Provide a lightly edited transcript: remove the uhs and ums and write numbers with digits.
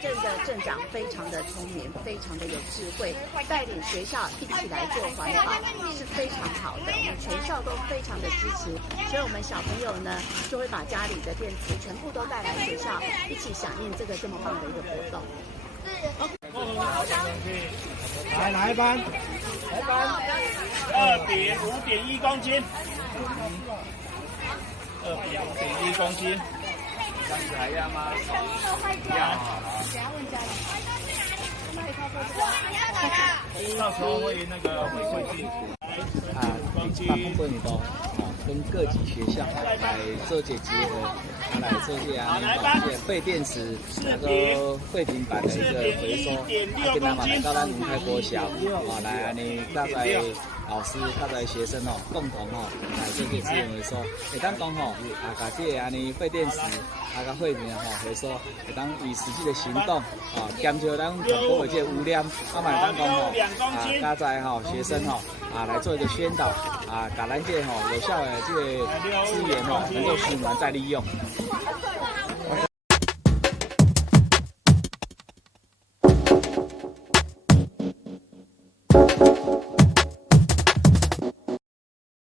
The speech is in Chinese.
镇的镇长非常的聪明，非常的有智慧，带领学校一起来做环保是非常好的。我们全校都非常的支持，所以我们小朋友呢就会把家里的电池全部都带来学校，一起响应这个这么棒的一个活动。哪一班？2比5.1公斤。2比5.1公斤。这样子还要吗？要。到时候会那个回馈金。大部分都跟各级学校来做结合，来做这些废电池那个废品板的一个回收，跟他们来到咱云开国小，来安尼大家老师、大家学生共同来做这资源回收，会当讲把这安尼废电池甲废品回收，会当以实际的行动减少咱环保的这污染，嘛当讲家在学生来做一个宣导把咱这有效的这个资源能够循环再利用。